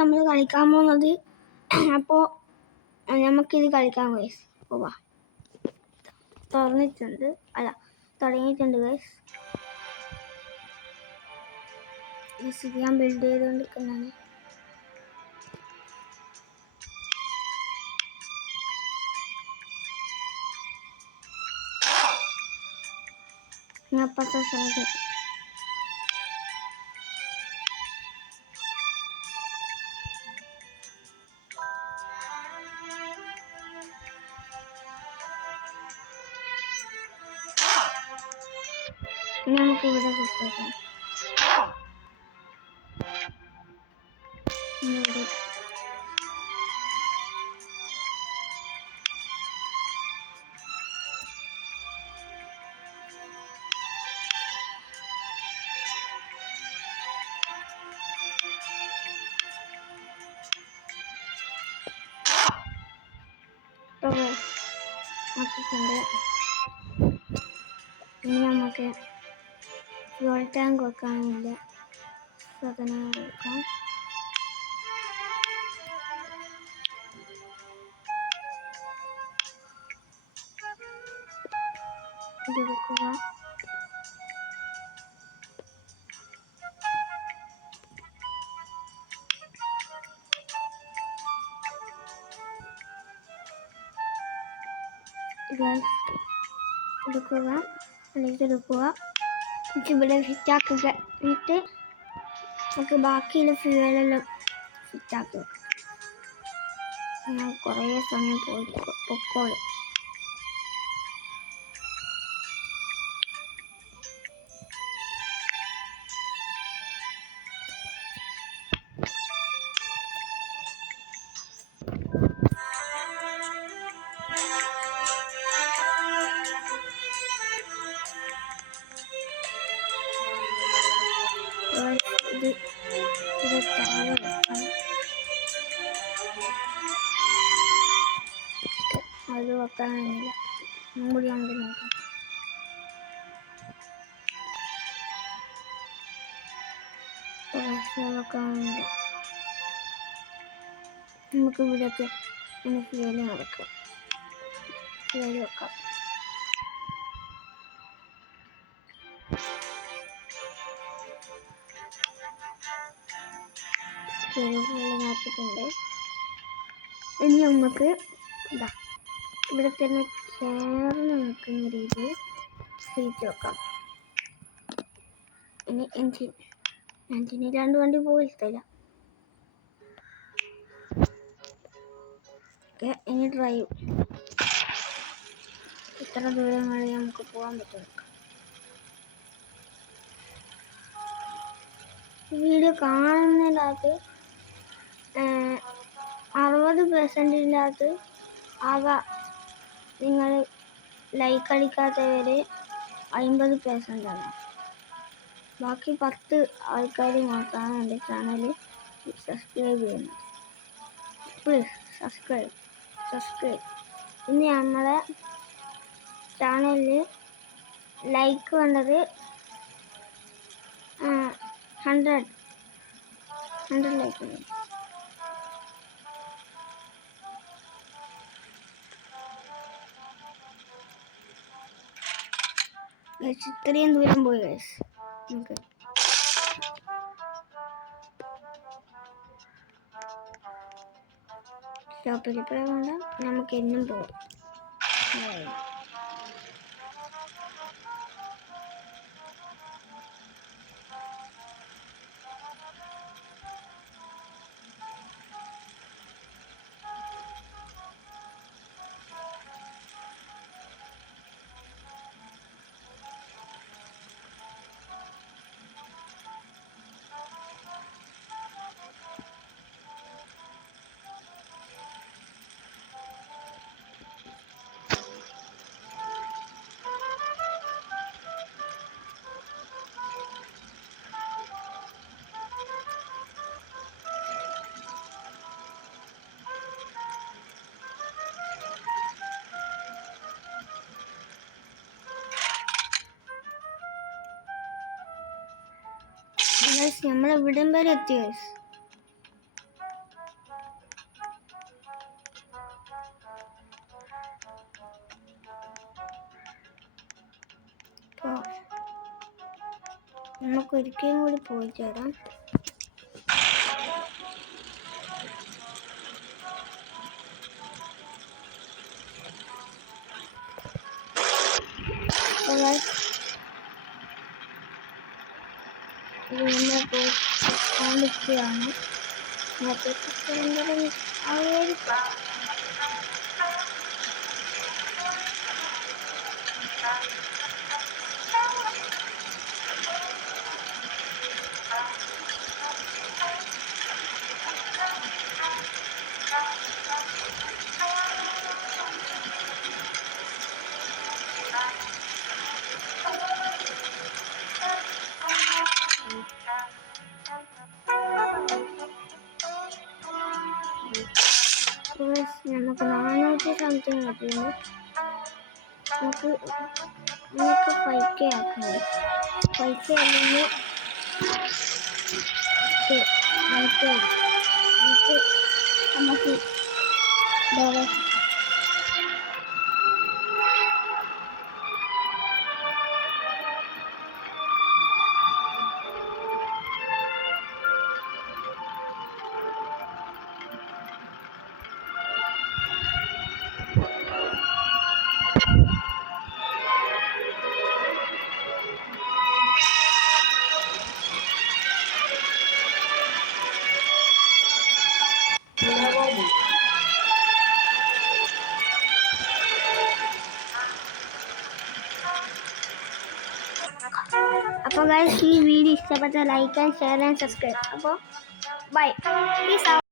നമ്മൾ കളിക്കാൻ പോകുന്നത്. അപ്പോൾ നമുക്കിത് കളിക്കാം ഗൈസ്. പോവാ, തുടങ്ങിയിട്ടുണ്ട് ഗൈസ്. ഞാൻ ബിൽഡ് ചെയ്തുകൊണ്ടിരിക്കുന്നതാണ്. ഞാൻ 10 സ്ഥലത്ത് നമുക്ക് ഇവിടെ കൊടുത്തേക്കാം. ഇനി നമുക്ക് ഫ്യൂൾ ടാങ്ക് വെക്കാനില്ല, സാധനങ്ങൾ വെക്കാം. ഇത് വെക്കുക. എടുക്കുക, എടുക്കുക, ഇവിടെ ഫിറ്റാക്കുക. എന്നിട്ട് നമുക്ക് ബാക്കിയുള്ള ഫ്യൂവലെല്ലാം ഫിറ്റാക്കി വെക്കാം. ഞാൻ കുറേ സമയം പൊക്കോളും. അത് വെക്കാനില്ല, കൂടി നമുക്ക് നോക്കാം. വെക്കാനില്ല, നമുക്ക് ഇവിടെയൊക്കെ ഫ്യൂവൽ നടക്കാം. ഫ്യൂവൽ വെക്കാം. നടത്തിട്ടുണ്ട്. ഇനി നമുക്ക് ഇവിടെ തന്നെ ചേർന്ന് നിൽക്കുന്ന രീതിയിൽ സീറ്റ് വെക്കാം. ഇനി എഞ്ചിനില്ലാണ്ട് വണ്ടി പോയില്ല. ഇനി ഡ്രൈവ് എത്ര ദൂരങ്ങളിൽ നമുക്ക് പോകാൻ പറ്റും. വീഡിയോ കാണുന്നതിനകത്ത് 60% ആകെ നിങ്ങൾ ലൈക്ക് അടിക്കാത്തവർ 50% ആണ്. ബാക്കി 10 ആൾക്കാർ മാത്രമാണ് എൻ്റെ ചാനൽ സബ്സ്ക്രൈബ് ചെയ്യുന്നത്. Please subscribe. ഇനി നമ്മളെ ചാനലിൽ ലൈക്ക് വേണ്ടത് 100 ലൈക്ക് ഉണ്ട്. ഇത്രയും ദൂരം പോയി ഗൈസ്. നമുക്ക് സ്റ്റോപ്പിൽ ഇപ്പോൾ വേണ്ട, നമുക്ക് എന്നും പോകാം. നമ്മൾ ഇവിടം വരെ എത്തി. നമുക്ക് ഒരിക്കലും കൂടി പോയിട്ട് വരാം. പോയിക്കൊണ്ടിരിക്കുകയാണ്. മറ്റേ നമുക്ക് 400 സംതിങ് കിട്ടിയിരുന്നു. നമുക്ക് 5K ആക്കാം. 5K അല്ലെങ്കിൽ നമുക്ക് അപ്പോൾ ഗൈസ്, ഈ വീഡിയോ ഇഷ്ടപ്പെട്ട like and share and subscribe. അപ്പോൾ ബൈ, പീസ് ഔട്ട്.